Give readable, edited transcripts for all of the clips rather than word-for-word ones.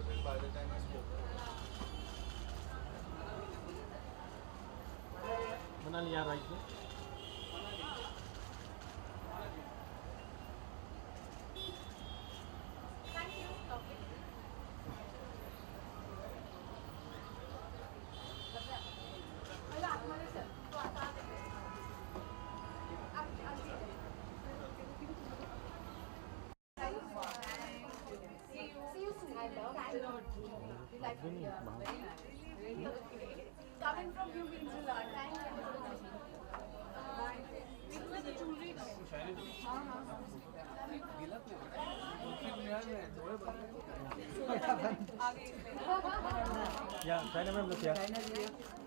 concluded by the time I spoke. Manali, yeah, right. Thank you. Okay. मला आतमध्ये चल. तू आता आत ये. अगदी See you soon. I love you. Like very nice. Really okay. Coming from you means a lot. Thank you. With the jewelry. Yeah, China ma'am, look here. Thank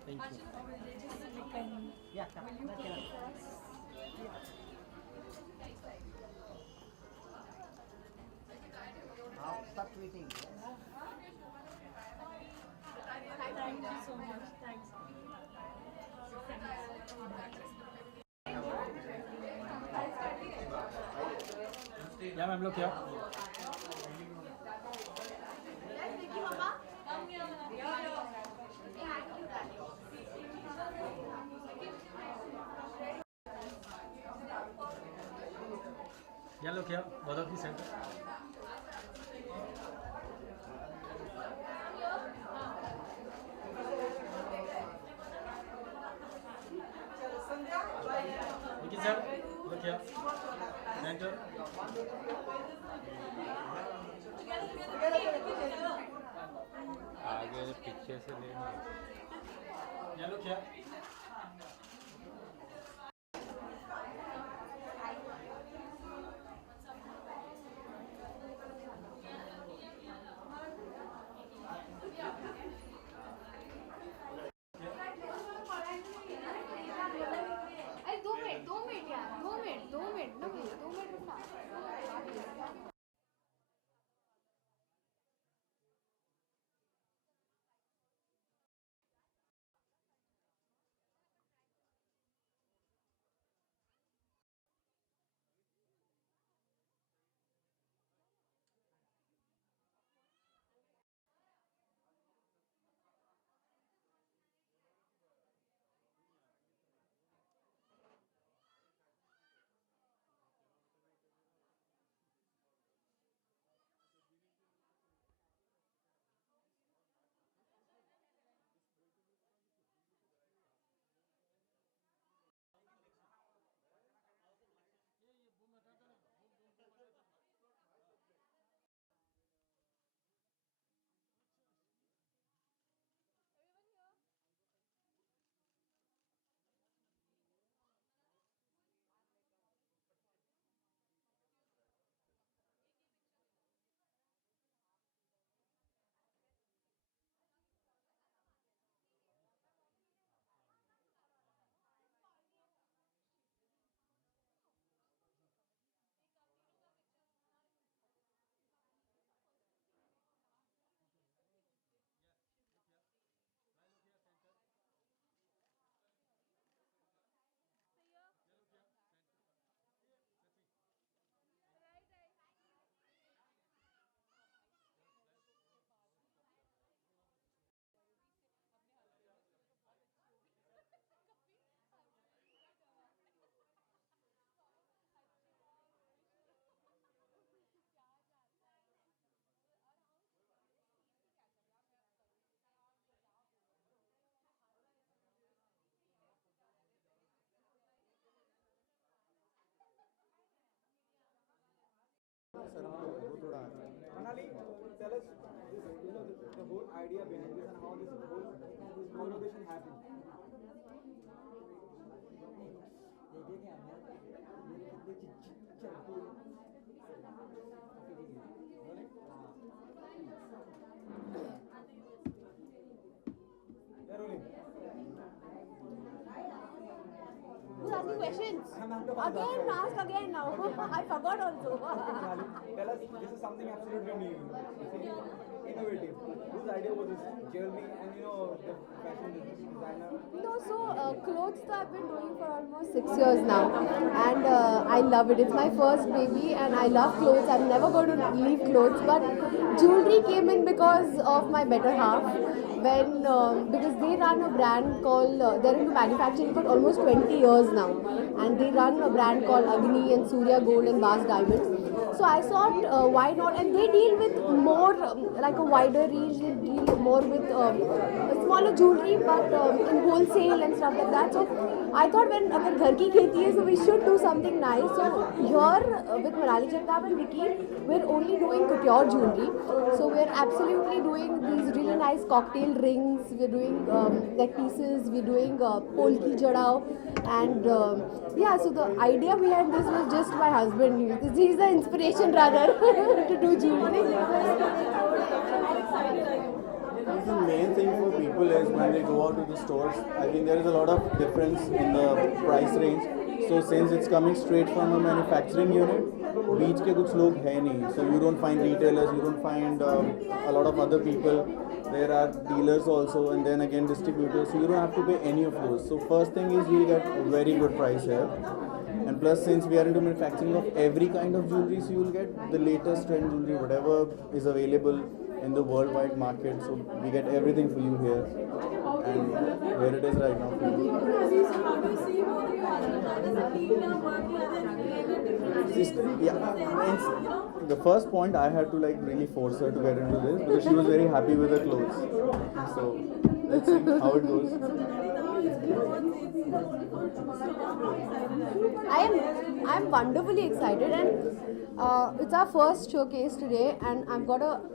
you. Yeah, now start tweeting. Thank you so much. Thanks. Yeah ma'am, look here. Yes, Vicky Mama. Come here. Yeah, look here. Both of you center. Vicky sir, look here. Center. आगे पीछे से लेंगे Yeah, look here. अरे 2 minute यार 2 minute रुकना Manali, tell us the whole idea behind this and how this whole collaboration happened. Yeah, rolling. Who's asking questions? Again, ask again now. I forgot also. Tell us, this is something absolutely new, innovative. whose idea was this jewelry and the fashion designer? No, so clothes so I've been doing for almost 6 years now, and I love it. It's my first baby, and I love clothes. I'm never going to leave clothes, but jewelry came in because of my better half. When because they run a brand called they're into manufacturing for almost 20 years now, and they run a brand called Agni and Surya Gold and Vast Diamonds. So I thought, why not? And they deal with more like a wider range. They deal more with smaller jewelry, but in wholesale and stuff like that. So I thought when agar ghar ki kheti hai, so we should do something nice. So here with Manali Jagtap and Vicky, we're only doing couture jewelry. So we're absolutely doing these really nice cocktail rings. We're doing neck pieces. We're doing polki jadao, and yeah. So the idea behind this was just my husband. He's the inspiration rather to do jewelry. The main thing for people is when they go out to the stores, I think there is a lot of difference in the price range. So since it's coming straight from a manufacturing unit, beach ke kuch log hai nahi. So you don't find retailers, you don't find a lot of other people. There are dealers also, and then again distributors. So you don't have to pay any of those. So first thing is you get a very good price here. And plus, since we are into manufacturing of every kind of jewelry, so you'll get the latest trend jewelry, whatever is available in the worldwide market. So we get everything for you here, and here it is right now for you. Yeah, and the first point I had to like really force her to get into this because she was very happy with her clothes. So let's see how it goes. I'm wonderfully excited, and it's our first showcase today, and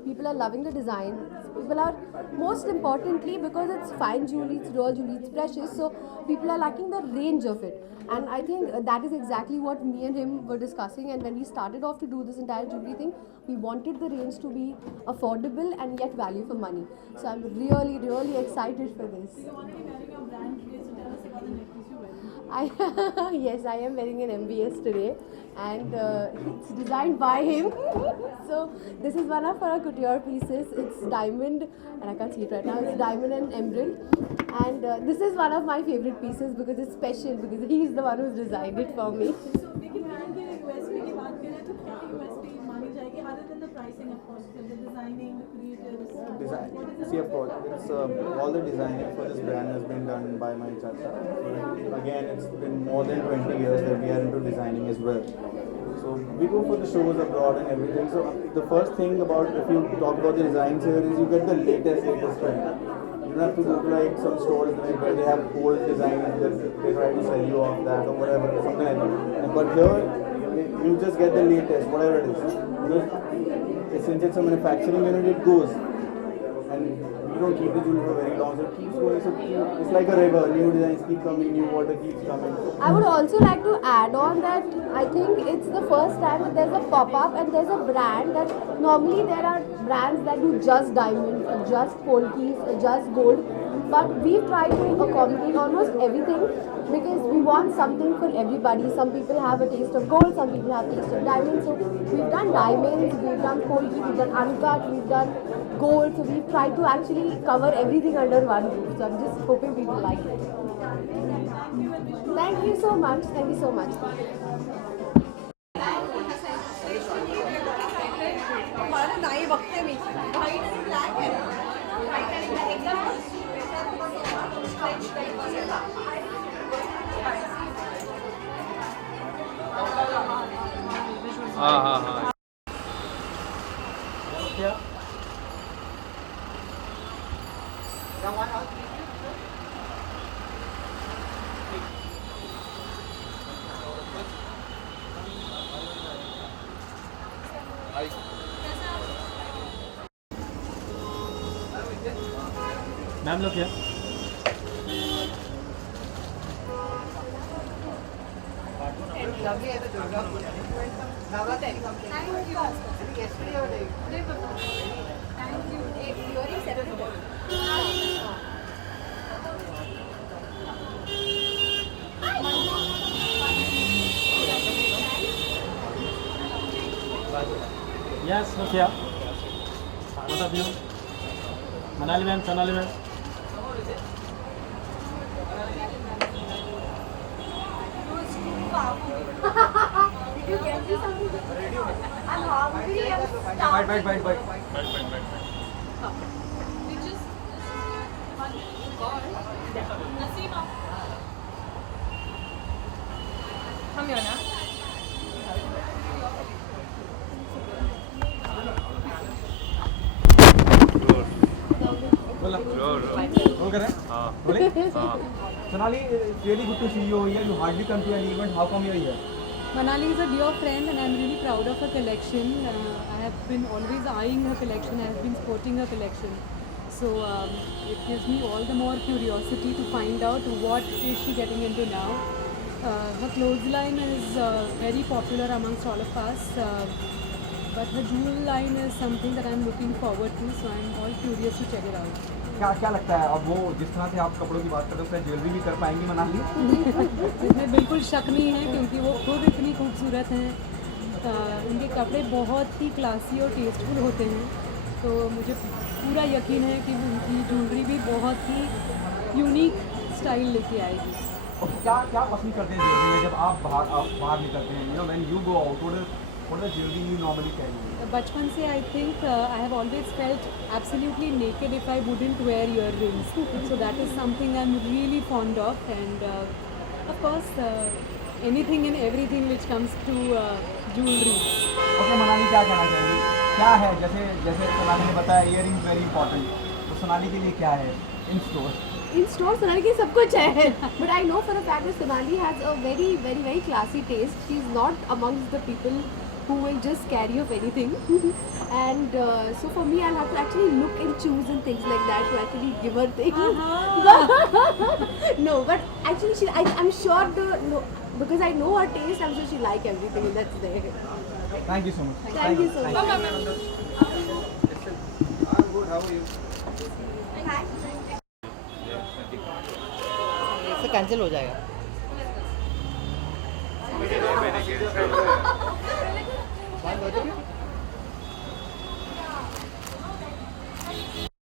people are loving the design. People are, most importantly, because it's fine jewelry, it's raw jewelry, it's precious, so people are liking the range of it. And I think that is exactly what me and him were discussing, and when we started off to do this entire jewelry thing, we wanted the range to be affordable and yet value for money. So I'm really, really excited for this. Yes, I am wearing an MBS today, and it's designed by him. So this is one of our couture pieces. It's diamond, and I can't see it right now. It's diamond and emerald, and this is one of my favorite pieces because it's special because he's the one who's designed it for me. So लेकिन brand के USP की बात करें तो क्या USP मानी जाएगी other than the pricing, of course, the designing, the creatives. Design. See, of course, it's all the designing for this brand has been done by my chacha. So again, it's been more than 20 years that we are into designing as well. So we go for the shows abroad and everything. So the first thing about if you talk about the designs here is you get the latest trend. You don't have to go to like some stores where they have old designs that they try to sell you off that or whatever, something like that. But here, you just get the latest, whatever it is. Because since it's a manufacturing unit, it goes. And you don't keep the jewelry for very long, so it keeps going. So it's like a river, new designs keep coming, new water keeps coming. I would also like to add on that I think it's the first time that there's a pop-up and there's a brand that normally there are brands that do just diamonds, or just polkis, or just gold, but we've tried to accommodate almost everything because we want something for everybody. Some people have a taste of gold, some people have a taste of diamonds. So we've done diamonds, we've done polki, we've done uncut, we've done gold. So we've tried to actually cover everything under one roof. So I'm just hoping people like it. Thank you so much. Thank you so much. नाही बघते मी white आणि black आहे ना white आणि black एकदम हाँ क्या ma'am लोग क्या Yes, look here. What of you? Manali ma'am, Sonali ma'am. Did you get me something? I'm hungry. I'm starving. Bite. Come here now. Roll कर रहे हैं? Rolling? Sonali, it's really good to see you here. You hardly come to an event. How come you're here? Manali is a dear friend and I'm really proud of her collection. I have been always eyeing her collection, I have been sporting her collection. So it gives me all the more curiosity to find out what is she getting into now. Her clothes line is very popular amongst all of us. But her jewel line is something that I'm looking forward to, so I'm all curious to check it out. क्या लगता है अब वो जिस तरह से आप कपड़ों की बात करते हो उसमें ज्वेलरी भी कर पाएंगी मनाली? इसमें बिल्कुल शक नहीं है क्योंकि वो खुद इतनी खूबसूरत हैं. उनके कपड़े बहुत ही क्लासी और टेस्टफुल होते हैं, तो मुझे पूरा यकीन है कि उनकी ज्वेलरी भी बहुत ही यूनिक स्टाइल लेके आएगी. और क्या पसंद करते हैं ज्वेलरी में जब आप बाहर निकलते हैं? You know, when you go out, what is the jewelry you normally carry? बचपन से I think I have always felt absolutely naked if I wouldn't wear earrings, so that is something I am really fond of. And of course anything and everything which comes to jewellery. Okay Manali, क्या कहना चाहेंगी? क्या है जैसे सोनाली ने बताया earrings very important, तो सोनाली के लिए क्या है इन स्टोर? In store, Sonali के सब कुछ है. But I know for a fact that Sonali has a very, very, very classy taste. She's not amongst the people who will just carry off anything. And so for me, I'll have to actually look and choose and things like that to actually give her things. No, but actually, I'm sure because I know her taste, I'm sure she like everything that's there. Thank you so much. Thank you so much. I'm good. How are you? इससे cancel हो जाएगा.